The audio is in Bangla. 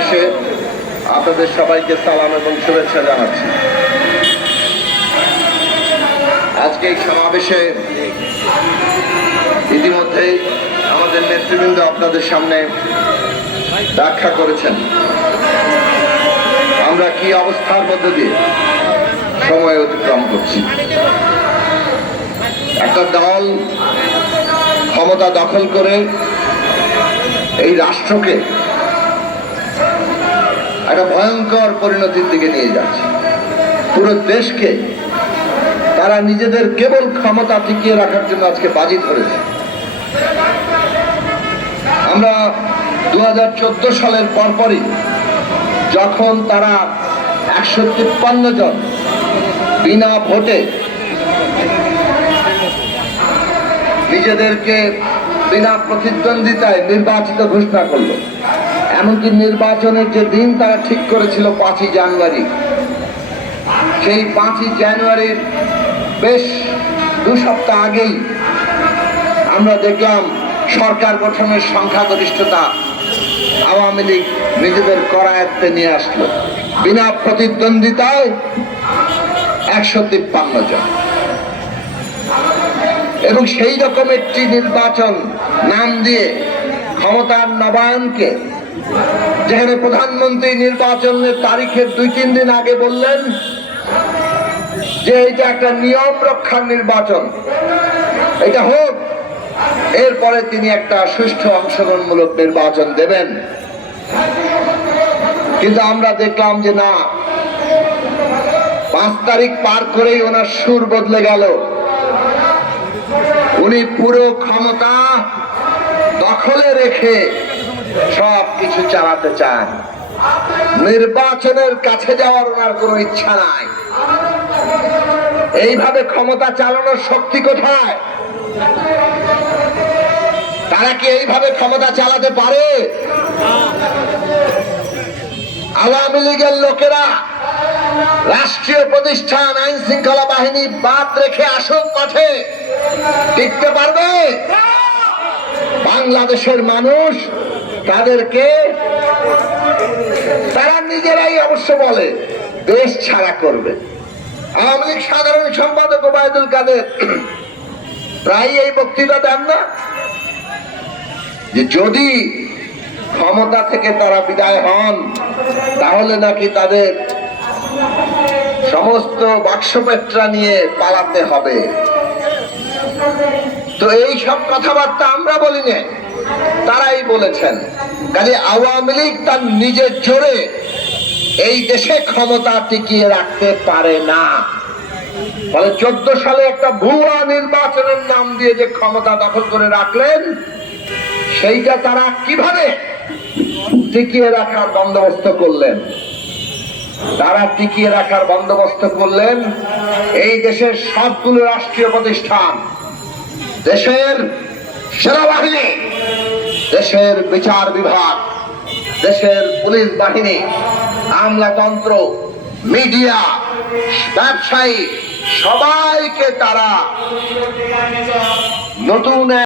সমাবেশে আপনাদের সবাইকে সালাম এবং শুভেচ্ছা জানাচ্ছি। আজকে এই সমাবেশে ইতিমধ্যেই আমাদের নেতৃবৃন্দ আপনাদের সামনে ব্যাখ্যা করেছেন। আমরা কি অবস্থার মধ্য দিয়ে সময় অতিক্রম করছি? একটা দল ক্ষমতা দখল করে এই রাষ্ট্রকে একটা ভয়ঙ্কর পরিণতির দিকে নিয়ে যাচ্ছে। পুরো দেশকে তারা নিজেদের কেবল ক্ষমতা টিকিয়ে রাখার জন্য আজকে বাজি ধরেছে। আমরা দু হাজার চোদ্দ সালের পরপরই যখন তারা একশো তিপ্পান্ন জন বিনা ভোটে নিজেদেরকে বিনা প্রতিদ্বন্দ্বিতায় নির্বাচিত ঘোষণা করল এমনকি নির্বাচনের যে দিন তারা ঠিক করেছিল পাঁচই জানুয়ারি। সেই পাঁচই জানুয়ারির বেশ দু সপ্তাহ আগেই আমরা দেখলাম সরকার গঠনের সংখ্যাগরিষ্ঠতা আওয়ামী লীগ নিজেদের করায়ত্তে নিয়ে আসলো। বিনা প্রতিদ্বন্দ্বিতায় একশো তিপ্পান্ন জন। এবং সেই রকম একটি নির্বাচন নাম দিয়ে ক্ষমতার নবায়নকে যেখানে প্রধানমন্ত্রী নির্বাচনের তারিখের দুই তিন দিন আগে বললেন যে এটা একটা নিয়ম রক্ষার নির্বাচন। এটা হোক। এরপরে তিনি একটা সুষ্ঠু অংশগ্রহণমূলক নির্বাচন দেবেন। কিন্তু আমরা দেখলাম যে না, পাঁচ তারিখ পার করেই ওনার সুর বদলে গেল। উনি পুরো ক্ষমতা দখলে রেখে সব কিছু চালাতে চান। নির্বাচনের কাছে যাওয়ার ওনার কোনো ইচ্ছা নাই। এইভাবে ক্ষমতা চালানোর শক্তি কোথায়? তারা কি এইভাবে ক্ষমতা চালাতে পারে? আওয়ামী লীগের লোকেরা রাষ্ট্রীয় প্রতিষ্ঠান, আইন শৃঙ্খলা বাহিনী বাদ রেখে আসুক মাঠে টিকতে পারবে? বাংলাদেশের মানুষ তাদেরকে তারা নিজেরাই অবশ্য বলে, দেশ ছাড়া করবে। আওয়ামী লীগ সাধারণ সম্পাদক ওবায়দুল কাদের প্রায় এই বক্তৃতা দেন না, যে যদি ক্ষমতা থেকে তারা বিদায় হন, তাহলে নাকি তাদের সমস্ত বাক্সপেট্রা নিয়ে পালাতে হবে। তো এই সব কথাবার্তা আমরা বলি না তারাই বলেছেন। কাজে আওয়ামী লীগ তার নিজের জোরে এই দেশে ক্ষমতা টিকিয়ে রাখতে পারে না। ফলে চোদ্দ সালে একটা ভুয়া নির্বাচনের নাম দিয়ে যে ক্ষমতা দখল করে রাখলেন, সেইটা তারা কীভাবে টিকিয়ে রাখার বন্দোবস্ত করলেন? তারা টিকিয়ে রাখার বন্দোবস্ত করলেন এই দেশের সবগুলো রাষ্ট্রীয় প্রতিষ্ঠান। দেশের সেনাবাহিনী দেশের বিচার বিভাগ দেশের পুলিশ বাহিনী আমলাতন্ত্র মিডিয়া ব্যবসায়ী সবাইকে তারা নতুন